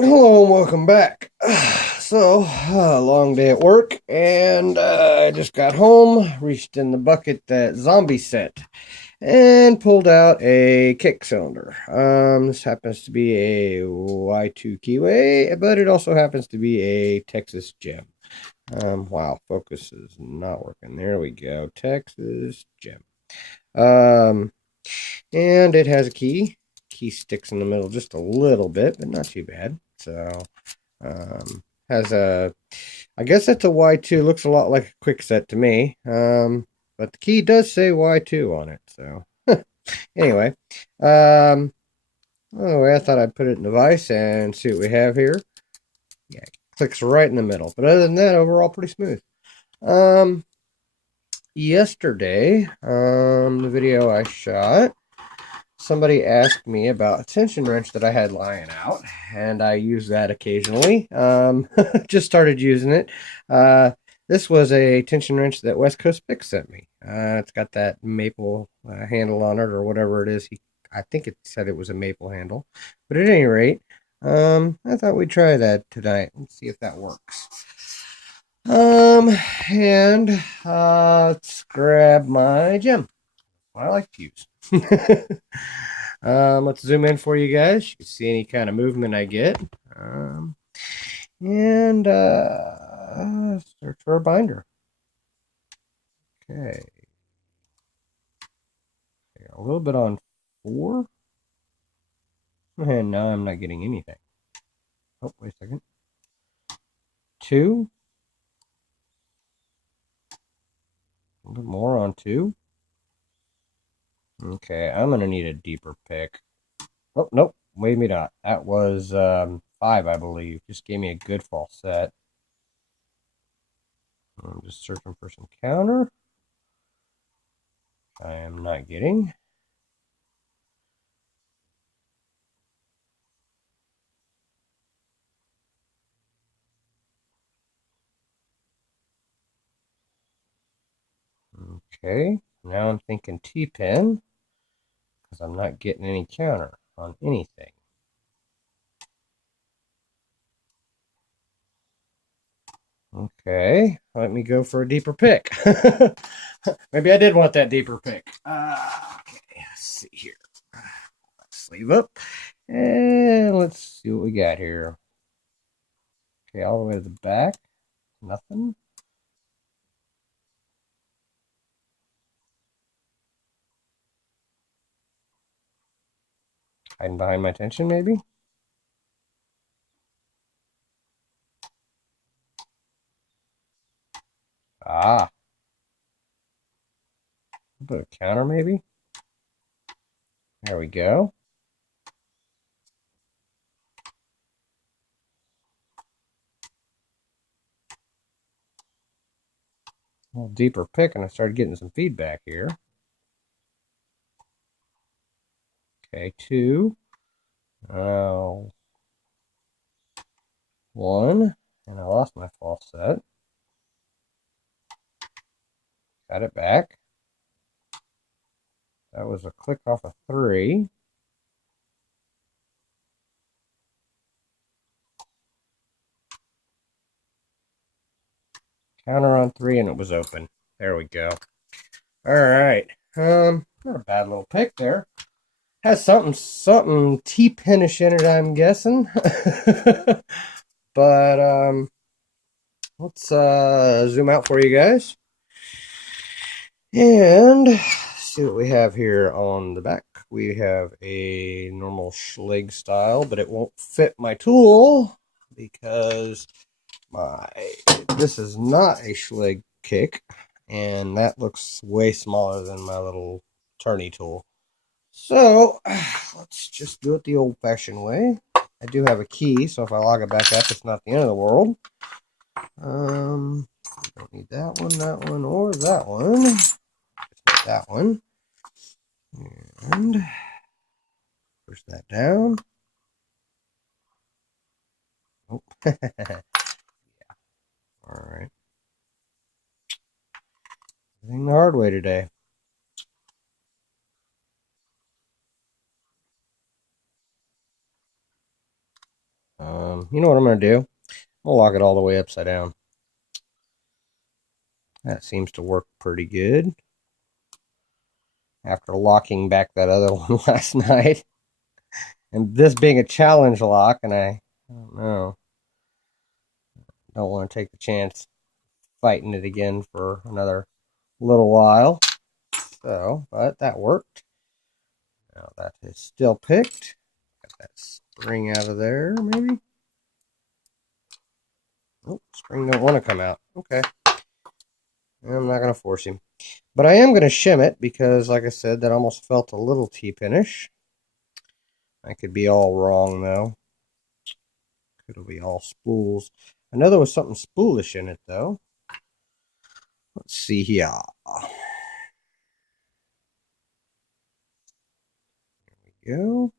Hello and welcome back. Long day at work, and I just got home, reached in the bucket that zombie sent, and pulled out a kick cylinder. This happens to be a Y2 keyway, but it also happens to be a Texas gem. Wow, focus is not working. There we go, Texas gem. Um, and it has a key. Key sticks in the middle just a little bit, but not too bad. So, has a, I guess that's a Y2. Looks a lot like a quick set to me. But the key does say Y2 on it. So, anyway, anyway, I thought I'd put it in the vise and see what we have here. Yeah, it clicks right in the middle. But other than that, overall pretty smooth. Um, Yesterday, the video I shot, somebody asked me about a tension wrench that I had lying out, and I use that occasionally. Just started using it. This was a tension wrench that West Coast Picks sent me. It's got that maple handle on it, or whatever it is. I think it said it was a maple handle. But at any rate, I thought we'd try that tonight and see if that works. Um, let's grab my gem. I like to use. Let's zoom in for you guys. You can see any kind of movement I get. And search for a binder. Okay. A little bit on 4. And now I'm not getting anything. Oh, wait a second. 2. A little bit more on 2. Okay, I'm going to need a deeper pick. Oh, nope. Maybe not. That was 5, I believe. Just gave me a good false set. I'm just searching for some counter. I am not getting. Okay, now I'm thinking T-pin because I'm not getting any counter on anything. Okay, let me go for a deeper pick. Maybe I did want that deeper pick. Okay, let's see here. Sleeve up, and let's see what we got here. Okay, all the way to the back, nothing. Hiding behind my tension, maybe? Ah, a bit of counter, maybe? There we go. A little deeper pick, and I started getting some feedback here. Okay, 2. Oh, 1. And I lost my false set. Got it back. That was a click off of 3. Counter on 3, and it was open. There we go. All right. Not a bad little pick there. Has something T-pinish in it, I'm guessing. But let's zoom out for you guys and see what we have here on the back. We have a normal Schleg style, but it won't fit my tool because this is not a Schleg kick, and that looks way smaller than my little turny tool. So let's just do it the old-fashioned way. I do have a key, so if I log it back up, it's not the end of the world. Don't need that one, or that one. Just need that one. And push that down. Oh, yeah. All right. Everything the hard way today. you know what I'm going to do? I'll lock it all the way upside down. That seems to work pretty good. After locking back that other one last night. And this being a challenge lock, and I don't know. Don't want to take the chance fighting it again for another little while. So, but that worked. Now that is still picked. Got that spring out of there, maybe. Oh, spring don't want to come out. Okay. I'm not going to force him. But I am going to shim it because, like I said, that almost felt a little T-pinish. I could be all wrong, though. Could be all spools. I know there was something spoolish in it, though. Let's see here. There we go.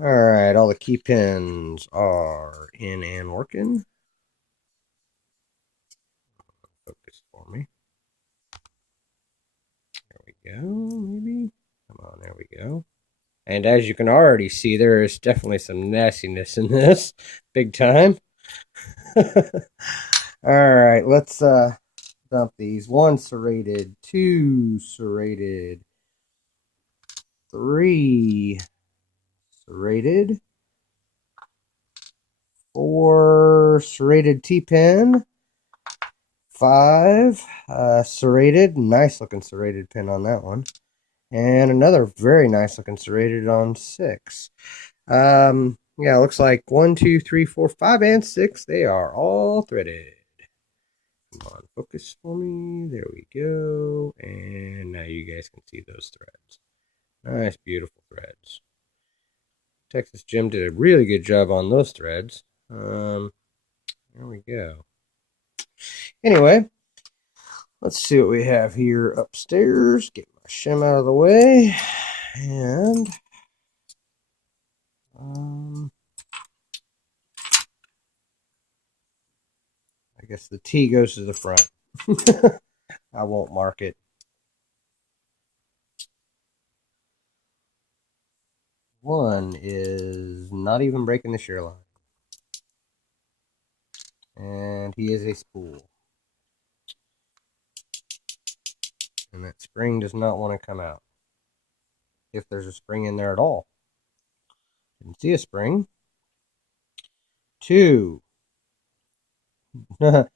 Alright, all the key pins are in and working. Focus for me. There we go, maybe. Come on, there we go. And as you can already see, there is definitely some nastiness in this. Big time. Alright, let's dump these. 1 serrated, 2 serrated, 3 serrated, 4 serrated T-pin, 5 serrated, nice looking serrated pin on that one, and another very nice looking serrated on 6. Yeah, looks like 1, 2, 3, 4, 5, and 6. They are all threaded. Come on, focus for me. There we go. And now you guys can see those threads. Nice, beautiful threads. Texas Jim did a really good job on those threads. There we go. Anyway, let's see what we have here upstairs. Get my shim out of the way. And I guess the T goes to the front. I won't mark it. One is not even breaking the shear line. And he is a spool. And that spring does not want to come out. If there's a spring in there at all. Didn't see a spring. 2. I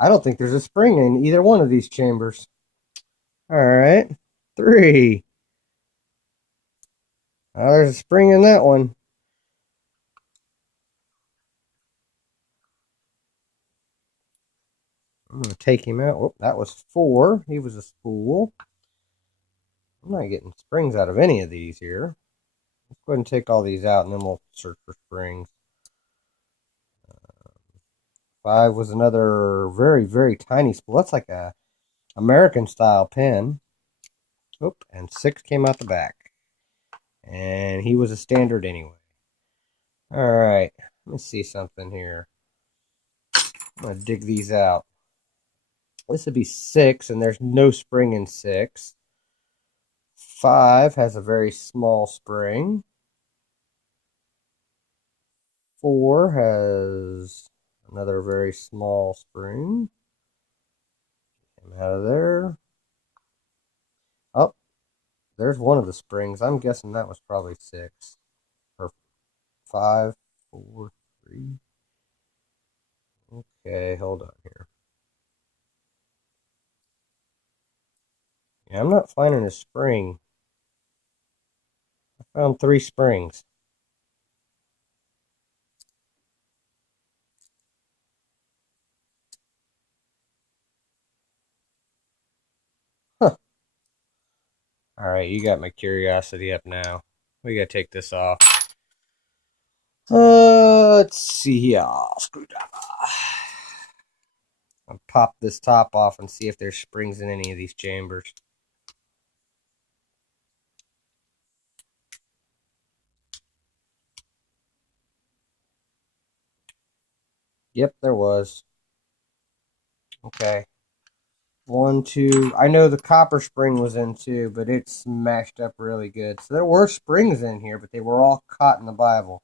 don't think there's a spring in either one of these chambers. Alright. 3. There's a spring in that one. I'm going to take him out. Oh, that was 4. He was a spool. I'm not getting springs out of any of these here. Let's go ahead and take all these out, and then we'll search for springs. 5 was another very, very tiny spool. That's like a American-style pin. Oop, and 6 came out the back. And he was a standard anyway. Alright, let me see something here. I'm going to dig these out. This would be 6, and there's no spring in 6. 5 has a very small spring. 4 has another very small spring. Get him out of there. Oh, there's one of the springs. I'm guessing that was probably 6. Or 5, 4, 3. Okay, hold on here. Yeah, I'm not finding a spring. I found 3 springs. Huh. Alright, you got my curiosity up now. We gotta take this off. Let's see here. Screwdriver. I'll pop this top off and see if there's springs in any of these chambers. Yep, there was. Okay. 1, 2. I know the copper spring was in too, but it smashed up really good. So there were springs in here, but they were all caught in the Bible.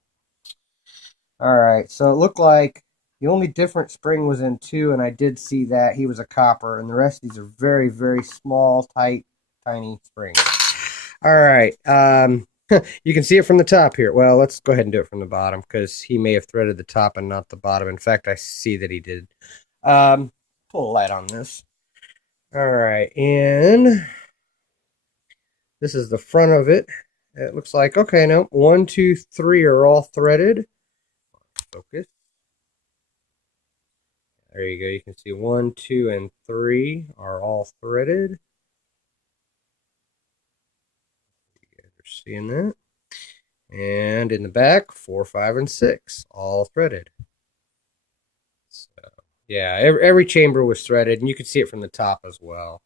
All right, so it looked like the only different spring was in 2, and I did see that he was a copper, and the rest of these are very, very small, tight, tiny springs. All right, you can see it from the top here. Well, let's go ahead and do it from the bottom because he may have threaded the top and not the bottom. In fact, I see that he did. Pull a light on this. All right, and this is the front of it. It looks like, okay, no, 1, 2, 3 are all threaded. Focus. There you go. You can see 1, 2, and 3 are all threaded. You guys are seeing that. And in the back, 4, 5, and 6, all threaded. So, yeah, every chamber was threaded, and you can see it from the top as well.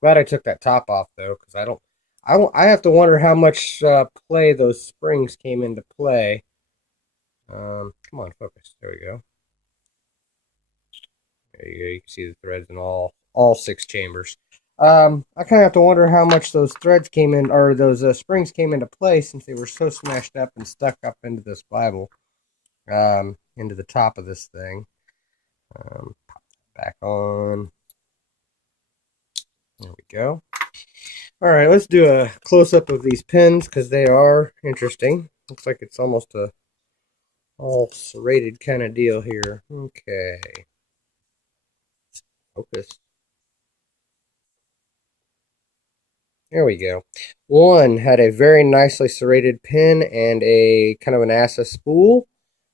Glad I took that top off though, because I have to wonder how much play those springs came into play. Come on, focus. There we go. There you go. You can see the threads in all 6 chambers. I kind of have to wonder how much those threads came in, or those springs came into play, since they were so smashed up and stuck up into this Bible, into the top of this thing. Pop that back on. There we go. All right, let's do a close-up of these pins because they are interesting. Looks like it's almost a all serrated kind of deal here. Okay. Focus. There we go. One had a very nicely serrated pin and a kind of an ASA spool.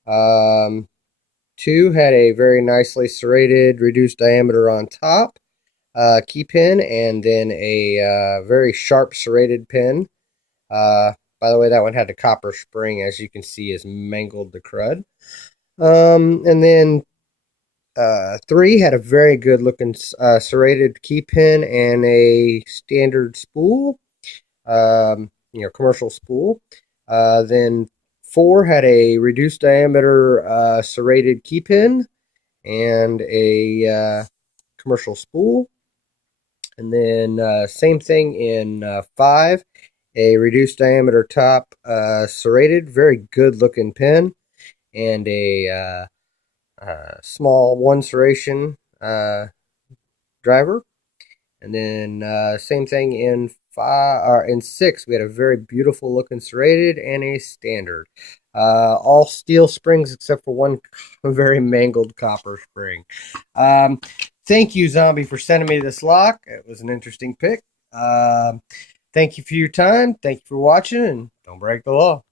2 had a very nicely serrated, reduced diameter on top. Key pin, and then a very sharp serrated pin. By the way, that one had a copper spring, as you can see, has mangled the crud. And then 3 had a very good looking serrated key pin and a standard spool, commercial spool. Then 4 had a reduced diameter serrated key pin and a commercial spool. And then same thing in 5, a reduced diameter top serrated, very good looking pin, and a small 1 serration driver. And then same thing in 6, we had a very beautiful looking serrated and a standard. All steel springs except for 1 very mangled copper spring. Thank you, Zombie, for sending me this lock. It was an interesting pick. Thank you for your time. Thank you for watching, and don't break the law.